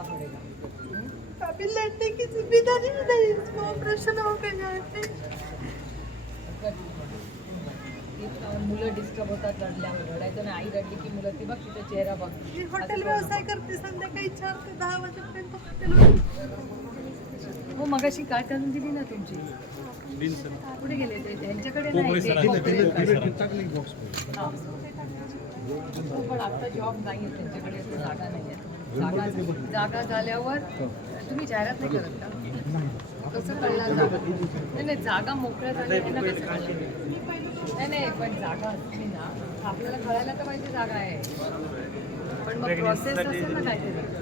लड़ना पड़ेगा। अभी लड़ने की जिम्मेदारी भी नहीं है इसमें ऑपरेशन हो गया है। मुलं डिस्टर्ब होतात लढल्यावर रडायचं नाही आई रडली की मुलं ती बघ तिचा चेहरा बघ मी हॉटेल व्यवसाय करते संध्याकाळी चार ते दहा वाजेपर्यंत हॉटेल हो मगाशी काय करून दिली ना तुमची? कुठे गेले ते? त्यांच्याकडे नाही हा. हो, पण आता जॉब नाही आहे त्यांच्याकडे जागा नाही आहे जागा जागा झाल्यावर तुम्ही जाहिरात नाही करत का? कसं कळणार जागा नाही नाही जागा मोकळ्या झाल्या त्यांना कसं कळणार नाही नाही पण जागा असली ना आपल्याला कळायला तर पाहिजे जागा आहे. पण मग प्रोसेस असेल ना काहीतरी.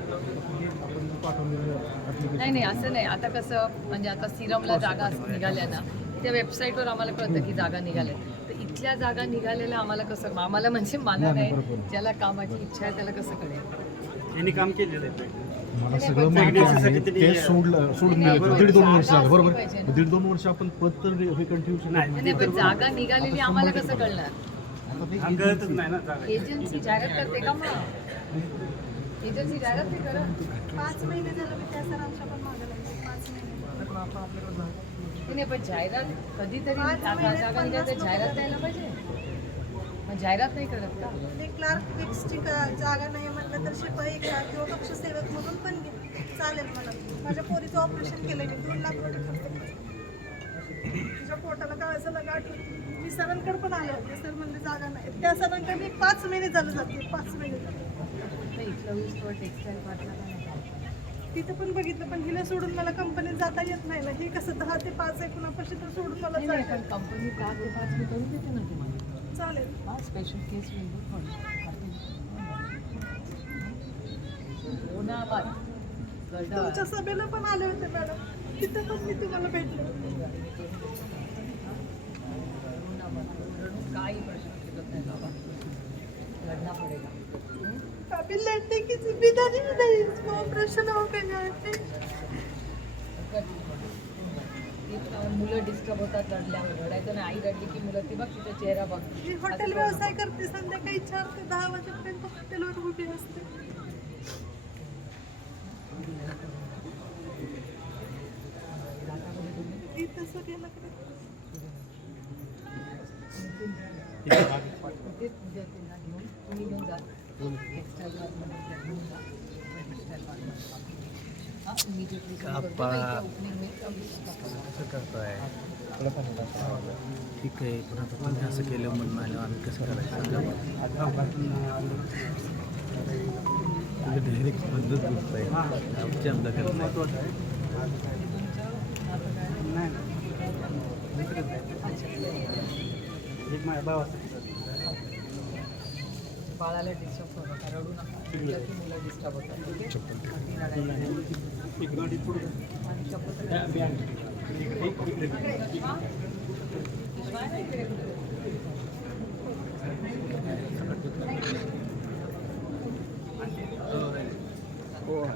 नाही नाही असं नाही. आता कसं म्हणजे आता सिरमला जागा असं निघाल्या ना त्या वेबसाईटवर आम्हाला कळतं की जागा निघाल्या. तर इथल्या जागा निघालेल्या आम्हाला कसं आम्हाला म्हणजे मला नाही ज्याला कामाची इच्छा आहे त्याला कसं कळेल? यांनी काम केलेलं आहे. मला सगळं माहिती आहे. ते सोडलं सोडून दिलं नाही, दीड दोन वर्ष झालं बरोबर. दीड दोन वर्ष आपण पद तर हे कंटिन्यू नाही. पण जागा निघालेली आम्हाला कसं कळणार? नाही ना जागा एजन्सी जाहिरात करते का मग? एजन्सी जाहिरात नाही करत? पाच महिने झालं मी त्या सरांच्या पण मागे लागले. पाच महिने. नाही, नाही पण जाहिरात कधीतरी जागा जागा निघाली तर जाहिरात द्यायला पाहिजे. जाहिरात नाही करत का? मी क्लार्क फिक्सची जागा नाही म्हटलं तर शिपाई क्लार्क किंवा कक्षसेवक म्हणून पण घे. चालेल मला. माझ्या पोरीचं ऑपरेशन केलं मी. दोन लाख रुपये खर्च केले. तिच्या पोटाला काळायचं गाठ होती. मी सरांकडे पण आले होते. सर म्हणजे जागा नाही. त्या सरांकडे मी पाच महिने झालं जाते. पाच महिने झाले. तिथं पण बघितलं पण हिला सोडून मला कंपनीत जाता येत नाही ना. हे कसं दहा ते पाच आहे कुणापाशी तर सोडून मला कंपनी का ते पाच मी करून देते ना तुम्हाला. चालेल. स्पेशल केस तुमच्या सभेला पण आले होते मॅडम. तिथं पण मी तुम्हाला भेटले काही अभी लड़ने की जिम्मेदारी भी नहीं है ऑपरेशन हो गया है मुलं डिस्टर्ब होतात लढल्यावर रडायचं नाही. आई रडली की मुलं ती बघ तिचा चेहरा बघ. मी हॉटेल व्यवसाय करते. संध्याकाळी चार ते दहा वाजेपर्यंत हॉटेलवर उभी असते. इथं सूर्यनगरात. तेच विद्यार्थ्यांना घेऊन तुम्ही घेऊन जा. टेक्स्टाईल पार्कमध्ये घेऊन जा. हां इमिजिएटली ओपनिंग में कसं करताय ठीक आहे पण आता तुम्ही असं केलं म्हणून आलं आम्ही कसं करायचं सांगा बरं. तुम्ही डायरेक्ट बंदच बोलताय आमची आमदा करताय एक माझ्या भावासाठी बाळाला डिस्टर्ब करू नका रडू नका. की मुलं डिस्टर्ब होतात ठीक आहे? आणि चप्पल